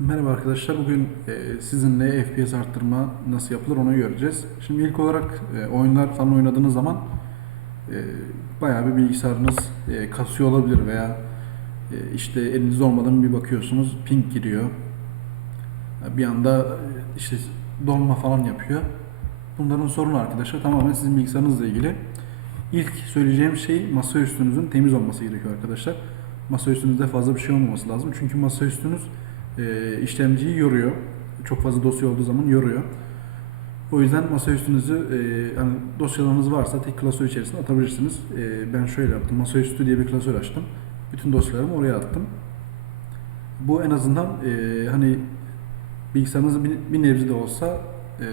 Merhaba arkadaşlar. Bugün e, sizinle FPS arttırma nasıl yapılır onu göreceğiz. Şimdi ilk olarak e, oyunlar falan oynadığınız zaman e, bayağı bir bilgisayarınız kasıyor olabilir veya işte elinizde olmadan bir bakıyorsunuz ping giriyor. Bir anda işte donma falan yapıyor. Bunların sorunu arkadaşlar tamamen sizin bilgisayarınızla ilgili. İlk söyleyeceğim şey masa üstünüzün temiz olması gerekiyor arkadaşlar. Masa üstünüzde fazla bir şey olmaması lazım. Çünkü masa üstünüz e, işlemciyi yoruyor. Çok fazla dosya olduğu zaman yoruyor. O yüzden masa üstünüzü e, hani dosyalarınız varsa tek klasör içerisine atabilirsiniz. E, ben şöyle yaptım. Masaüstü diye bir klasör açtım. Bütün dosyalarımı oraya attım. Bu en azından e, hani bilgisayarınızı bir, bir nebze de olsa e,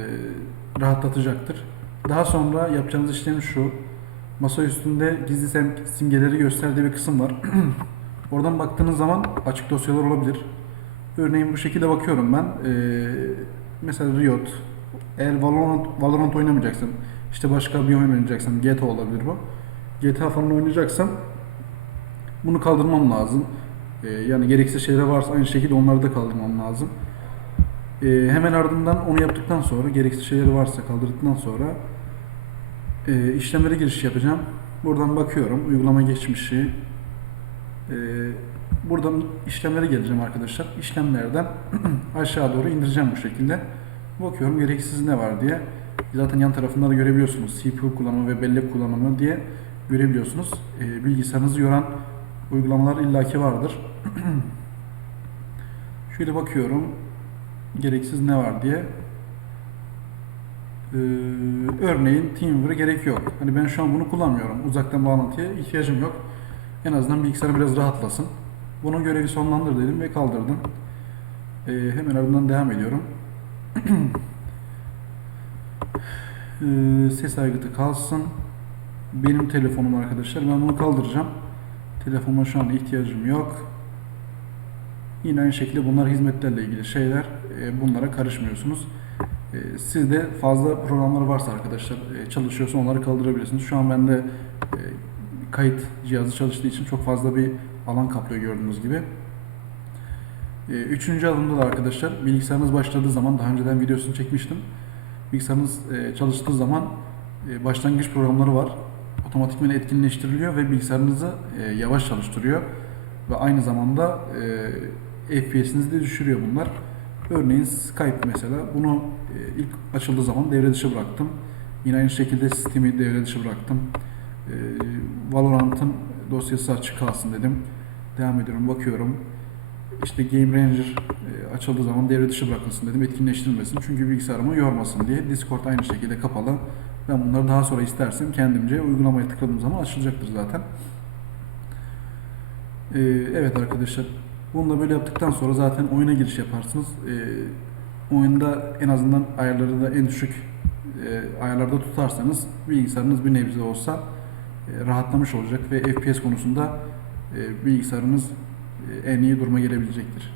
rahatlatacaktır. Daha sonra yapacağınız işlem şu. Masa üstünde gizli simgeleri gösterdiği bir kısım var. Oradan baktığınız zaman açık dosyalar olabilir. Örneğin bu şekilde bakıyorum ben. Ee, mesela Riot. Eğer Valorant, Valorant oynamayacaksın, işte başka bir oyun oynayacaksın, GTA olabilir bu. GTA falan oynayacaksam bunu kaldırmam lazım. Ee, yani gereksiz şeyler varsa aynı şekilde onları da kaldırmam lazım. Ee, hemen ardından onu yaptıktan sonra, gereksiz şeyler varsa kaldırdıktan sonra e, işlemlere giriş yapacağım. Buradan bakıyorum, uygulama geçmişi, buradan işlemlere geleceğim arkadaşlar. İşlemlerden aşağı doğru indireceğim bu şekilde. Bakıyorum gereksiz ne var diye. Zaten yan tarafında da görebiliyorsunuz. CPU kullanımı ve bellek kullanımı diye görebiliyorsunuz. E, bilgisayarınızı yoran uygulamalar illaki vardır. Şöyle bakıyorum. Gereksiz ne var diye. Ee, örneğin TeamViewer'a gerek yok. Hani ben şu an bunu kullanmıyorum. Uzaktan bağlantıya ihtiyacım yok. En azından bilgisayarım biraz rahatlasın. Bunun görevi sonlandır dedim ve kaldırdım. Ee, hemen ardından devam ediyorum. Ee, ses aygıtı kalsın. Benim telefonum arkadaşlar. Ben bunu kaldıracağım. Telefonuma şu an ihtiyacım yok. Yine aynı şekilde bunlar hizmetlerle ilgili şeyler. Ee, bunlara karışmıyorsunuz. Ee, Sizde fazla programlar varsa arkadaşlar e, çalışıyorsa onları kaldırabilirsiniz. Şu an bende e, kayıt cihazı çalıştığı için çok fazla bir alan kaplıyor gördüğünüz gibi. E, Üçüncü adımda da arkadaşlar bilgisayarınız başladığı zaman daha önceden videosunu çekmiştim. Bilgisayarınız e, çalıştığı zaman e, başlangıç programları var. Otomatikman etkinleştiriliyor ve bilgisayarınızı e, yavaş çalıştırıyor. Ve aynı zamanda FPS'inizi de düşürüyor bunlar. Örneğin Skype mesela bunu ilk açıldığı zaman devre dışı bıraktım. Yine aynı şekilde Steam'i devre dışı bıraktım. E, Valorant'ın dosyası açık kalsın dedim. Devam ediyorum bakıyorum. İşte Game Ranger e, açıldığı zaman devre dışı bırakılsın dedim. Etkinleştirilmesin çünkü bilgisayarımı yormasın diye. Discord aynı şekilde kapalı. Ben bunları daha sonra istersem kendimce uygulamaya tıkladığım zaman açılacaktır zaten. E, evet arkadaşlar. Bunu böyle yaptıktan sonra zaten oyuna giriş yaparsınız. E, oyunda en azından ayarları da en düşük e, ayarlarda tutarsanız bilgisayarınız bir nebze olsa rahatlamış olacak ve FPS konusunda e, bilgisayarınız e, en iyi duruma gelebilecektir.